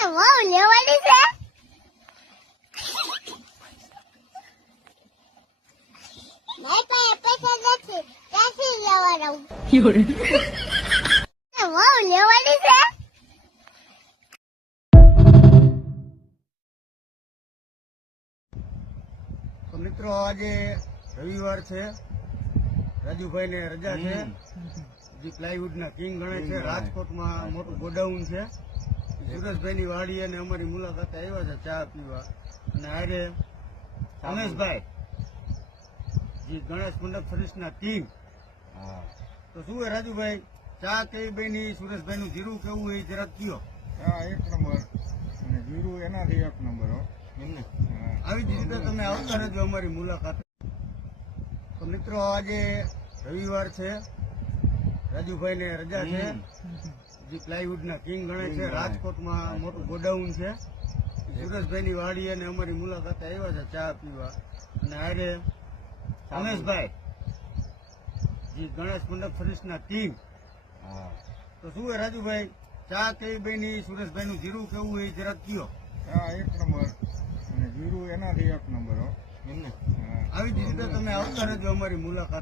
વાવ લેવાની છે. મારી પાસે પૈસા નથી, ત્યાંથી લેવા રહું. વાવ લેવાની છે. તો મિત્રો આજે રવિવાર છે, રાજુભાઈ ને રજા છે. જે પ્લાયવુડ ના કિંગ ગણાય છે. રાજકોટમાં મોટું ગોડાઉન છે. સુરેશભાઈ ની વાડી અને અમારી મુલાકાતે આવ્યા છે ચા પીવા. અને આજે રમેશભાઈ જે ગણેશ મંડપ સર્વિસ ના કિંગ. તો શું હે રાજુભાઈ, ચા કેવી બની, સુરેશભાઈ નું જીરું કેવું એ જરાક કયો. હા, એક નંબર. અને જીરું એનાથી એક નંબર હો. એમને આવી જ રીતે તમે આવતા રહેજો અમારી મુલાકાતે. તો મિત્રો આજે રવિવાર છે, રાજુભાઈ ને રજા છે. જે પ્લાયવુડ ના કિંગ ગણાય છે. રાજકોટમાં મોટું ગોડાઉન છે. સુરેશભાઈ ની વાડી અને અમારી મુલાકાતે આવ્યા છે ચા પીવા. અને આજે રમેશભાઈ જે ગણેશ મંડપ સર્વિસ ના કિંગ. તો શું હે રાજુભાઈ, ચા કેવી બની, સુરેશભાઈ નું જીરું કેવું એ જરાક કયો. હા, એક નંબર. અને જીરું એનાથી એક નંબર હો. એમને આવી જ રીતે તમે આવતા રહેજો અમારી મુલાકાત.